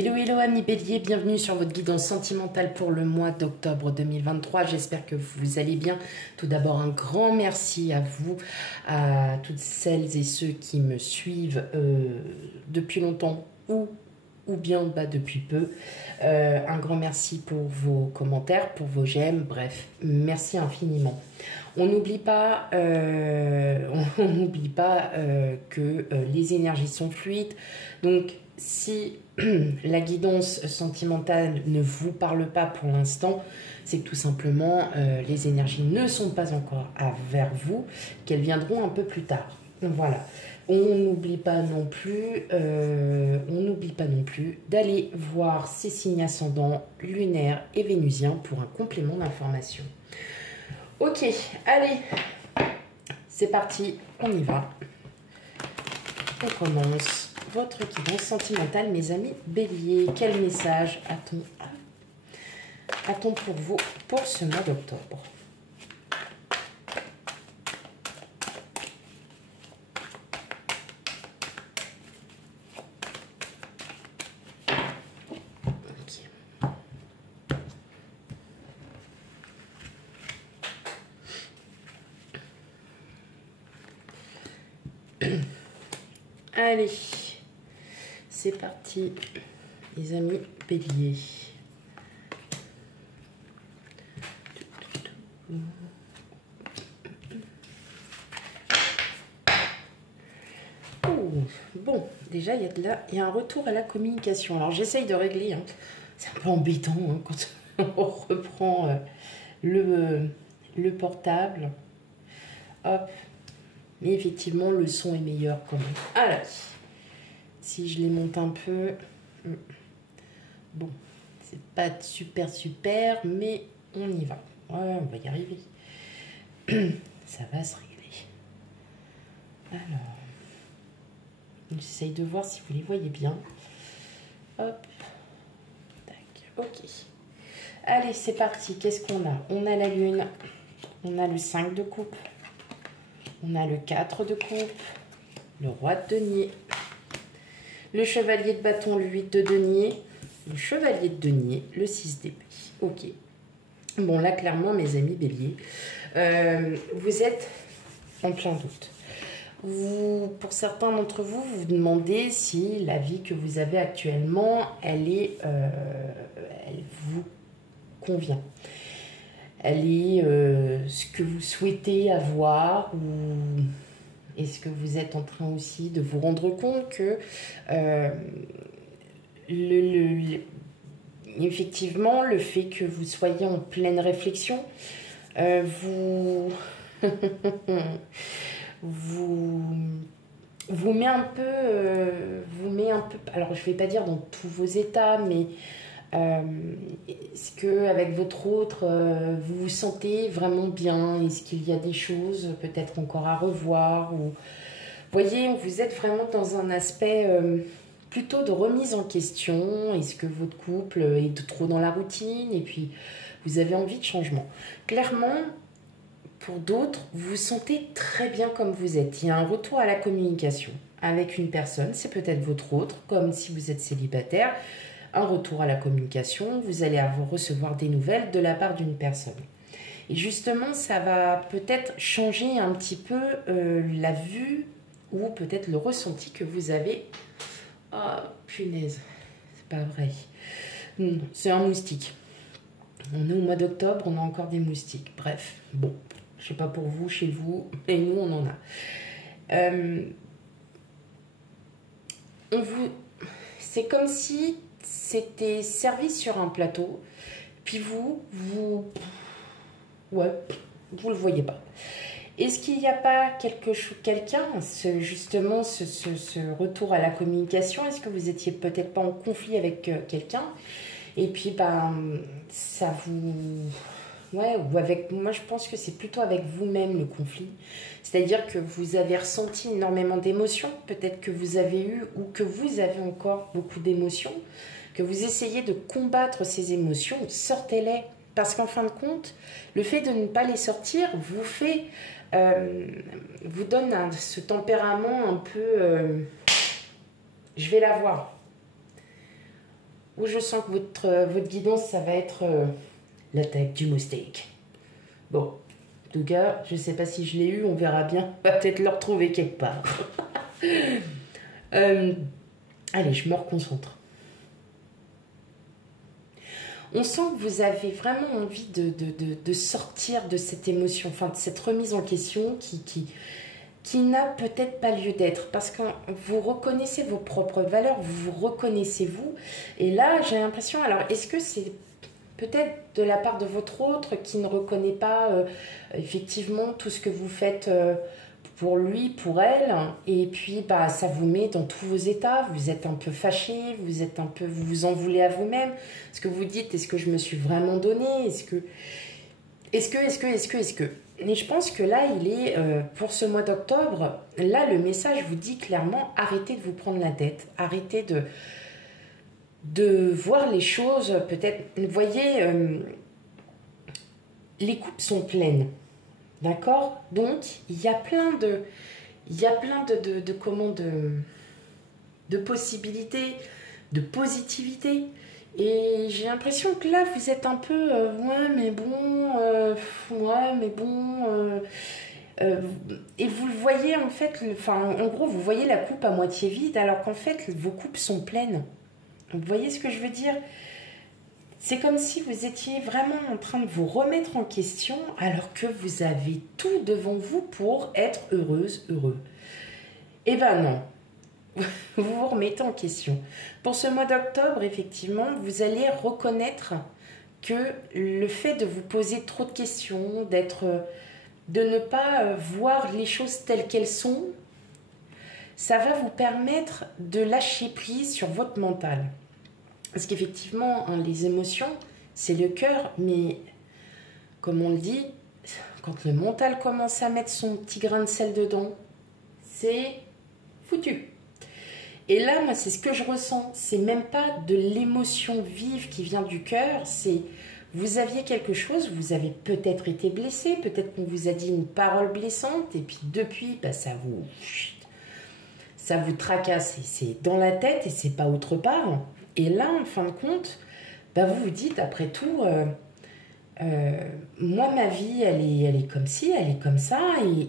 Hello, hello amis bélier, bienvenue sur votre guidance sentimentale pour le mois d'octobre 2023. J'espère que vous allez bien. Tout d'abord, un grand merci à vous, à toutes celles et ceux qui me suivent depuis longtemps ou bien depuis peu. Un grand merci pour vos commentaires, pour vos j'aime, bref, merci infiniment. On n'oublie pas, que les énergies sont fluides. Donc, si la guidance sentimentale ne vous parle pas pour l'instant, c'est que tout simplement, les énergies ne sont pas encore vers vous, qu'elles viendront un peu plus tard. Donc, voilà. On n'oublie pas non plus d'aller voir ces signes ascendants lunaires et vénusiens pour un complément d'information. Ok, allez, c'est parti, on y va. On commence votre guidance sentimentale, mes amis béliers. Quel message a-t-on pour vous pour ce mois d'octobre? Allez, c'est parti, les amis béliers. Bon, déjà, il y a un retour à la communication. Alors, j'essaye de régler. Hein. C'est un peu embêtant hein, quand on reprend le portable. Hop. Mais effectivement, le son est meilleur quand même. Alors, si je les monte un peu... Bon, c'est pas super, mais on y va. Ouais, on va y arriver. Ça va se régler. Alors, j'essaye de voir si vous les voyez bien. Hop. Tac, ok. Allez, c'est parti. Qu'est-ce qu'on a? On a la lune. On a le 5 de coupe. On a le 4 de coupe, le roi de denier, le chevalier de bâton, le 8 de denier, le chevalier de denier, le 6 d'épée. Ok. Bon, là, clairement, mes amis béliers, vous êtes en plein doute. Pour certains d'entre vous, vous vous demandez si la vie que vous avez actuellement, elle vous convient. Elle est ce que vous souhaitez avoir, ou est-ce que vous êtes en train aussi de vous rendre compte que effectivement le fait que vous soyez en pleine réflexion vous met un peu alors je vais pas dire dans tous vos états, mais est-ce qu'avec votre autre, vous vous sentez vraiment bien? Est-ce qu'il y a des choses peut-être encore à revoir? Vous voyez, vous êtes vraiment dans un aspect plutôt de remise en question. Est-ce que votre couple est trop dans la routine et puis vous avez envie de changement? Clairement, pour d'autres, vous vous sentez très bien comme vous êtes. Il y a un retour à la communication avec une personne, c'est peut-être votre autre, comme si vous êtes célibataire. Un retour à la communication, vous allez recevoir des nouvelles de la part d'une personne. Et justement, ça va peut-être changer un petit peu la vue ou peut-être le ressenti que vous avez. Ah, punaise, c'est pas vrai. C'est un moustique. On est au mois d'octobre, on a encore des moustiques. Bref, bon, je sais pas pour vous, chez vous, mais nous, on en a. C'est comme si c'était servi sur un plateau, puis vous le voyez pas. Est-ce qu'il n'y a pas quelqu'un, justement, ce retour à la communication? Est-ce que vous n'étiez peut-être pas en conflit avec quelqu'un? Et puis, ça vous... Ouais, ou avec... Moi, je pense que c'est plutôt avec vous-même le conflit. C'est-à-dire que vous avez ressenti énormément d'émotions. Peut-être que vous avez eu ou que vous avez encore beaucoup d'émotions. Que vous essayez de combattre ces émotions. Sortez-les. Parce qu'en fin de compte, le fait de ne pas les sortir vous fait... vous donne ce tempérament un peu... je vais l'avoir. où je sens que votre guidance, ça va être l'attaque du moustique. Bon, en tout cas, je ne sais pas si je l'ai eu, on verra bien. On va peut-être le retrouver quelque part. Allez, je me reconcentre. On sent que vous avez vraiment envie de sortir de cette émotion, enfin de cette remise en question qui n'a peut-être pas lieu d'être, parce que vous reconnaissez vos propres valeurs, vous vous reconnaissez vous, et là j'ai l'impression, alors est-ce que c'est peut-être de la part de votre autre qui ne reconnaît pas effectivement tout ce que vous faites pour lui, pour elle, et puis bah, ça vous met dans tous vos états, vous êtes un peu fâché, vous vous en voulez à vous-même, est-ce que vous dites, est-ce que je me suis vraiment donné, est-ce que... Et je pense que là, il est, pour ce mois d'octobre, là, le message vous dit clairement, arrêtez de vous prendre la tête, arrêtez de voir les choses, peut-être, vous voyez, les coupes sont pleines, d'accord? Donc, il y a plein de possibilités, de positivité. Et j'ai l'impression que là, vous êtes un peu ouais, mais bon, et vous le voyez en fait, en gros, vous voyez la coupe à moitié vide, alors qu'en fait, vos coupes sont pleines. Vous voyez ce que je veux dire? C'est comme si vous étiez vraiment en train de vous remettre en question, alors que vous avez tout devant vous pour être heureuse, heureux. Eh ben non. Vous vous remettez en question. Pour ce mois d'octobre, effectivement, vous allez reconnaître que le fait de vous poser trop de questions, de ne pas voir les choses telles qu'elles sont, ça va vous permettre de lâcher prise sur votre mental. Parce qu'effectivement, hein, les émotions, c'est le cœur, mais comme on le dit, quand le mental commence à mettre son petit grain de sel dedans, c'est foutu. Et là, moi, c'est ce que je ressens. C'est même pas de l'émotion vive qui vient du cœur. C'est vous aviez quelque chose, vous avez peut-être été blessé, peut-être qu'on vous a dit une parole blessante, et puis depuis, bah, ça vous tracasse. C'est dans la tête et c'est pas autre part. Et là, en fin de compte, bah, vous vous dites, après tout, moi, ma vie, elle est comme ci, elle est comme ça,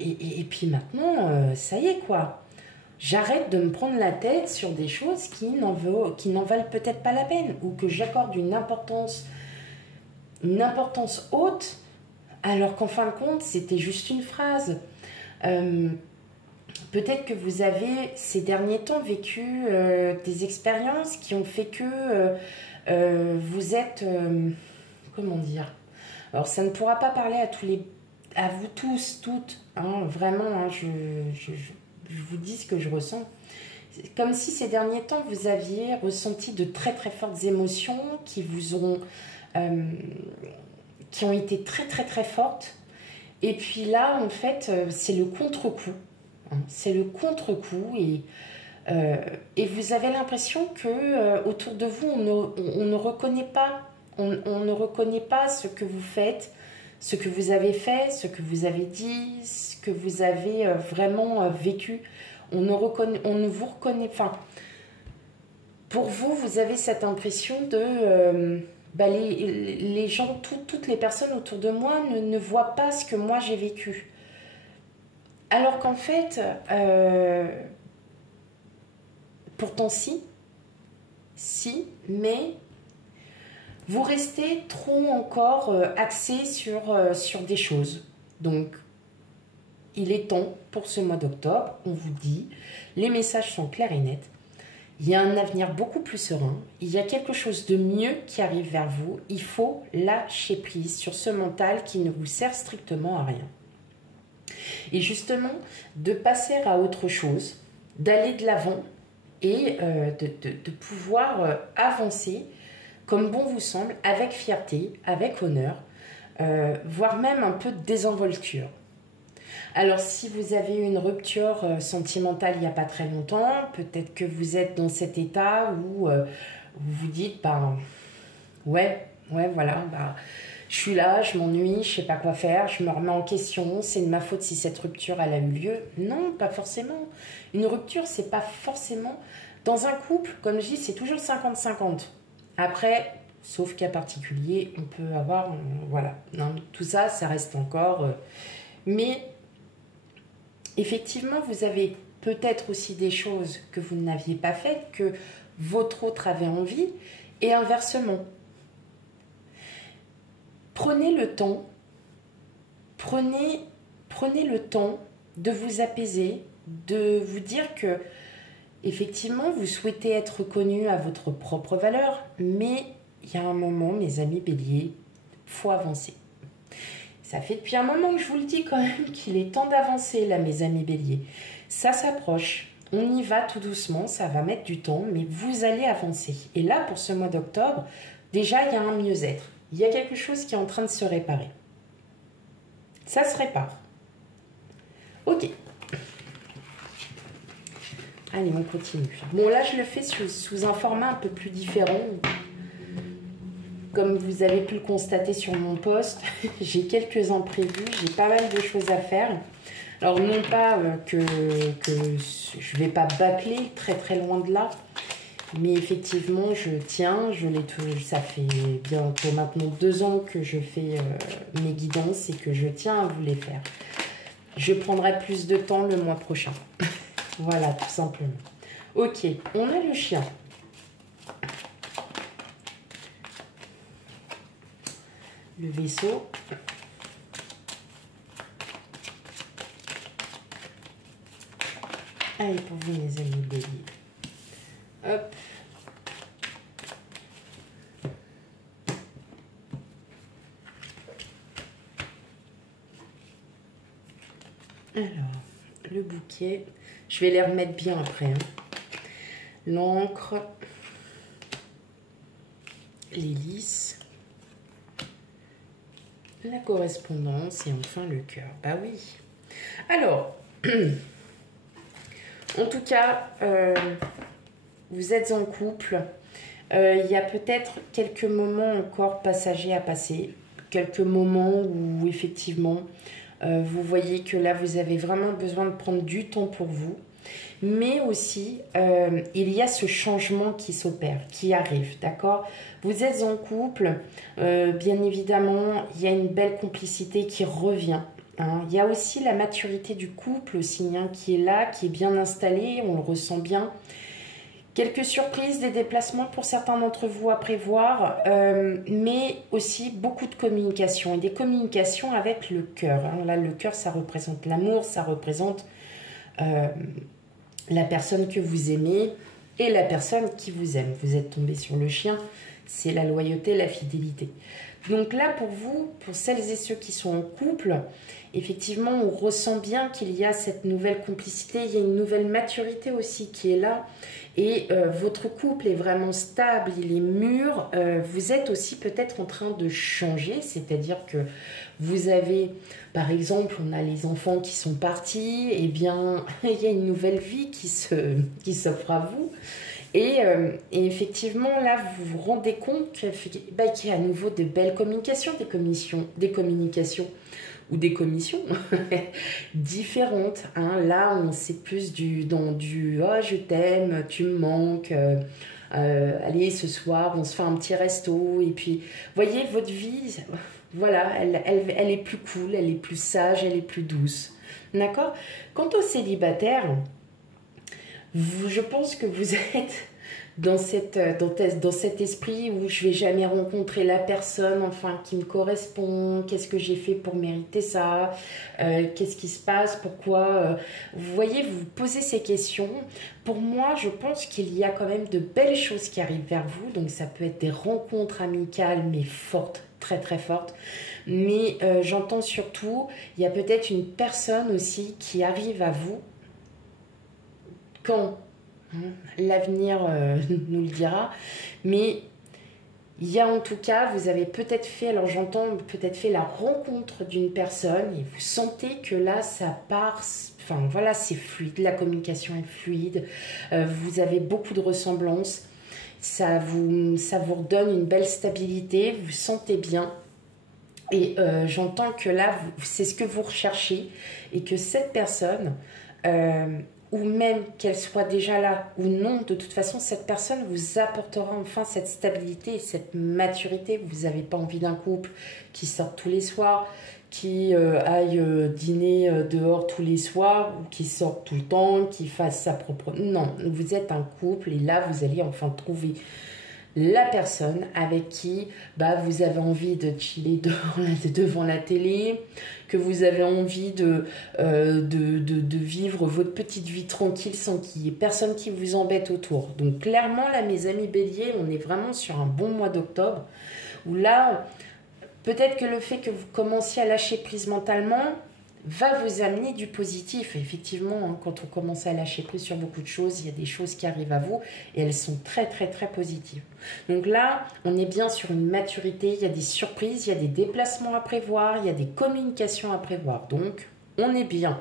et puis maintenant, ça y est, quoi. J'arrête de me prendre la tête sur des choses qui n'en valent peut-être pas la peine, ou que j'accorde une importance haute, alors qu'en fin de compte, c'était juste une phrase. Peut-être que vous avez, ces derniers temps, vécu des expériences qui ont fait que vous êtes... comment dire? Alors, ça ne pourra pas parler à vous tous, toutes, hein, vraiment, hein, je vous dis ce que je ressens. C'est comme si ces derniers temps, vous aviez ressenti de très très fortes émotions qui ont été très très très fortes. Et puis là, en fait, c'est le contre-coup. Hein, c'est le contre-coup et vous avez l'impression que autour de vous, on ne reconnaît pas, on ne reconnaît pas ce que vous faites, ce que vous avez fait, ce que vous avez dit, ce que vous avez vraiment vécu. On ne vous reconnaît pas. Enfin, pour vous, vous avez cette impression de... les gens, toutes les personnes autour de moi ne voient pas ce que moi j'ai vécu. Alors qu'en fait, pourtant si, mais vous restez trop encore axé sur des choses. Donc, il est temps pour ce mois d'octobre, on vous dit, les messages sont clairs et nets. Il y a un avenir beaucoup plus serein, il y a quelque chose de mieux qui arrive vers vous. Il faut lâcher prise sur ce mental qui ne vous sert strictement à rien. Et justement, de passer à autre chose, d'aller de l'avant et de pouvoir avancer comme bon vous semble, avec fierté, avec honneur, voire même un peu de désinvolture. Alors, si vous avez eu une rupture sentimentale il n'y a pas très longtemps, peut-être que vous êtes dans cet état où vous vous dites, bah, ouais, voilà, bah, je suis là, je m'ennuie, je sais pas quoi faire, je me remets en question, c'est de ma faute si cette rupture elle a eu lieu. Non, pas forcément. Une rupture, c'est pas forcément... Dans un couple, comme je dis, c'est toujours 50-50. Après, sauf cas particulier, on peut avoir... voilà. Non, tout ça, ça reste encore... mais effectivement, vous avez peut-être aussi des choses que vous n'aviez pas faites, que votre autre avait envie, et inversement. Prenez le temps, prenez le temps de vous apaiser, de vous dire que effectivement, vous souhaitez être reconnu à votre propre valeur, mais il y a un moment, mes amis béliers, il faut avancer. Ça fait depuis un moment que je vous le dis quand même qu'il est temps d'avancer là, mes amis béliers. Ça s'approche, on y va tout doucement, ça va mettre du temps, mais vous allez avancer. Et là, pour ce mois d'octobre, déjà, il y a un mieux-être. Il y a quelque chose qui est en train de se réparer. Ça se répare. Ok. Allez, on continue. Bon, là, je le fais sous un format un peu plus différent. Comme vous avez pu le constater sur mon post, j'ai quelques imprévus, j'ai pas mal de choses à faire. Alors, non pas que je vais pas bâcler, très très loin de là. Mais effectivement, je tiens, ça fait bientôt maintenant 2 ans que je fais mes guidances et que je tiens à vous les faire. Je prendrai plus de temps le mois prochain. Voilà, tout simplement. Ok, on a le chien. Le vaisseau. Allez, pour vous, mes amis béliers. Hop. Alors, le bouquet. Je vais les remettre bien après. Hein. L'encre. L'hélice. La correspondance et enfin le cœur. Bah oui. Alors, en tout cas, vous êtes en couple. Il y a peut-être quelques moments encore passagers à passer. Quelques moments où effectivement, vous voyez que là, vous avez vraiment besoin de prendre du temps pour vous. Mais aussi, il y a ce changement qui s'opère, qui arrive, d'accord? Vous êtes en couple, bien évidemment, il y a une belle complicité qui revient. Hein. Il y a aussi la maturité du couple aussi, hein, qui est là, qui est bien installée, on le ressent bien. Quelques surprises, des déplacements pour certains d'entre vous à prévoir, mais aussi beaucoup de communication, et des communications avec le cœur. Hein. Là, le cœur, ça représente l'amour, ça représente... la personne que vous aimez et la personne qui vous aime. Vous êtes tombé sur le chien, c'est la loyauté, la fidélité. Donc là, pour vous, pour celles et ceux qui sont en couple, effectivement, on ressent bien qu'il y a cette nouvelle complicité, il y a une nouvelle maturité aussi qui est là. Et votre couple est vraiment stable, il est mûr. Vous êtes aussi peut-être en train de changer, c'est-à-dire que vous avez, par exemple, on a les enfants qui sont partis, et bien, il y a une nouvelle vie qui s'offre à vous. Et effectivement, là, vous vous rendez compte qu'il y a à nouveau de belles communications, des communications ou des commissions différentes. Hein. Là, on sait plus dans du « oh, je t'aime, tu me manques allez, ce soir, on se fait un petit resto. » Et puis, voyez, votre vie, voilà, elle est plus cool, elle est plus sage, elle est plus douce. D'accord? Quant aux célibataires, je pense que vous êtes dans cet esprit où je vais jamais rencontrer la personne enfin qui me correspond, qu'est-ce que j'ai fait pour mériter ça, qu'est-ce qui se passe, pourquoi, vous voyez, vous vous posez ces questions. Pour moi, je pense qu'il y a quand même de belles choses qui arrivent vers vous, donc ça peut être des rencontres amicales mais fortes, très très fortes, mais j'entends surtout, il y a peut-être une personne aussi qui arrive à vous quand l'avenir nous le dira, mais il y a en tout cas, vous avez peut-être fait, alors j'entends peut-être fait la rencontre d'une personne et vous sentez que là ça part, enfin voilà, c'est fluide, la communication est fluide, vous avez beaucoup de ressemblances, ça vous redonne une belle stabilité, vous sentez bien. Et j'entends que là, c'est ce que vous recherchez et que cette personne ou même qu'elle soit déjà là ou non, de toute façon, cette personne vous apportera enfin cette stabilité et cette maturité. Vous n'avez pas envie d'un couple qui sorte tous les soirs, qui aille dîner dehors tous les soirs, ou qui sorte tout le temps, qui fasse sa propre... Non, vous êtes un couple et là, vous allez enfin trouver la personne avec qui vous avez envie de chiller devant la télé, que vous avez envie de vivre votre petite vie tranquille sans qu'il y ait personne qui vous embête autour. Donc clairement, là, mes amis béliers, on est vraiment sur un bon mois d'octobre, où là, peut-être que le fait que vous commenciez à lâcher prise mentalement va vous amener du positif. Et effectivement, hein, quand on commence à lâcher prise sur beaucoup de choses, il y a des choses qui arrivent à vous et elles sont très très très positives. Donc là, on est bien sur une maturité, il y a des surprises, il y a des déplacements à prévoir, il y a des communications à prévoir. Donc, on est bien.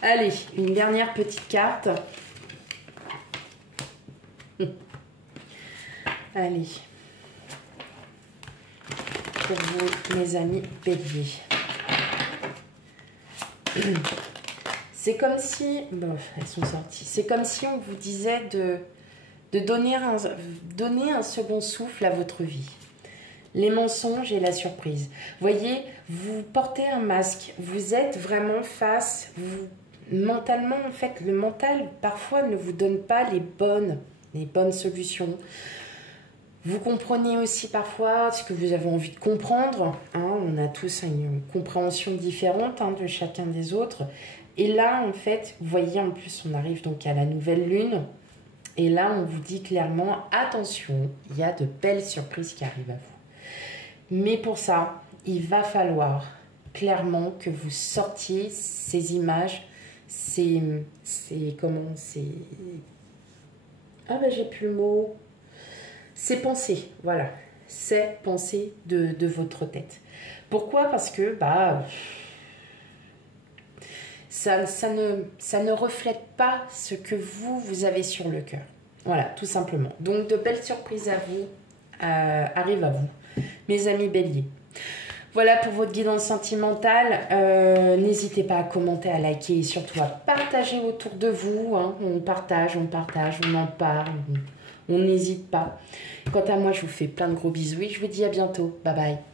Allez, une dernière petite carte. Allez. Pour vous, mes amis béliers. C'est comme si... Bon, elles sont sorties. C'est comme si on vous disait de donner un second souffle à votre vie. Les mensonges et la surprise. Voyez, vous portez un masque. Vous êtes vraiment face... mentalement, en fait, le mental, parfois, ne vous donne pas les bonnes solutions. Vous comprenez aussi parfois ce que vous avez envie de comprendre. Hein, on a tous une compréhension différente de chacun des autres. Et là, en fait, vous voyez, en plus, on arrive donc à la nouvelle lune. Et là, on vous dit clairement, attention, il y a de belles surprises qui arrivent à vous. Mais pour ça, il va falloir clairement que vous sortiez ces images, Ah ben, j'ai plus le mot... Ces pensées, voilà, ces pensées de votre tête. Pourquoi? Parce que ça ne reflète pas ce que vous avez sur le cœur. Voilà, tout simplement. Donc, de belles surprises à vous arrivent à vous, mes amis béliers. Voilà pour votre guidance sentimentale. N'hésitez pas à commenter, à liker et surtout à partager autour de vous. Hein. On partage, on en parle. On n'hésite pas. Quant à moi, je vous fais plein de gros bisous et je vous dis à bientôt. Bye bye.